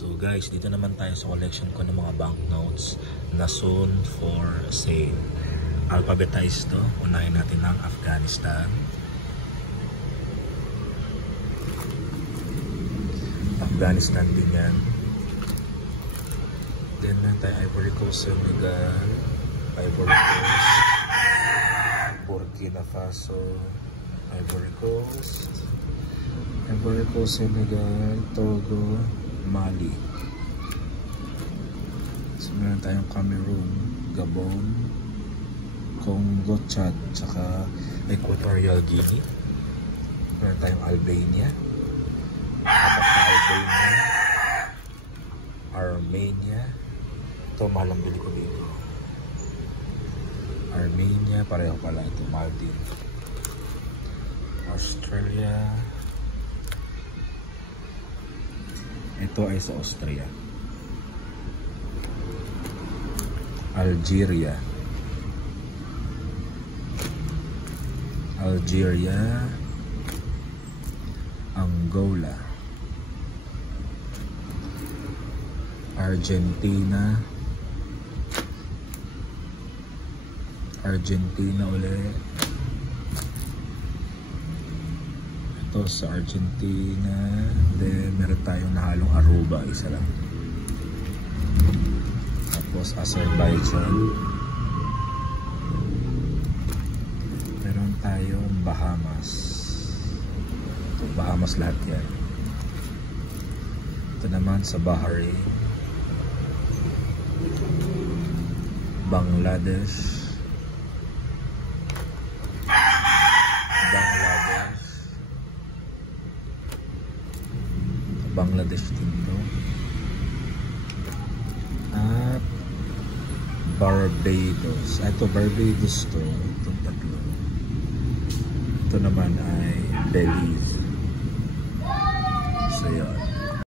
So guys, dito naman tayo sa collection ko ng mga banknotes na soon for sale. Alphabetized to. Unahin natin ng Afghanistan. Afghanistan din yan. Then tayo Ivory Coast, Senegal, Ivory Coast, Burkina Faso, Ivory Coast, Senegal, Togo, Mali. So meron tayong Cameroon, Gabon, Congo, Chad, tsaka Equatorial Guinea. Meron tayong Albania, Armenia. Ito mahal ang bili ko dito. Armenia, pareho pala ito, mahal din. Australia. Ito ay sa Austria. Algeria, Angola, Argentina ulit. Ito sa Argentina. Then meron tayong nahalong Aruba, isa lang. Tapos Azerbaijan. Meron tayong Bahamas. Ito, Bahamas lahat yan. Ito naman sa Bahrain, Bangladesh din to. At Barbados. Ito Barbados to. Itong tatlo. Ito naman ay Belize.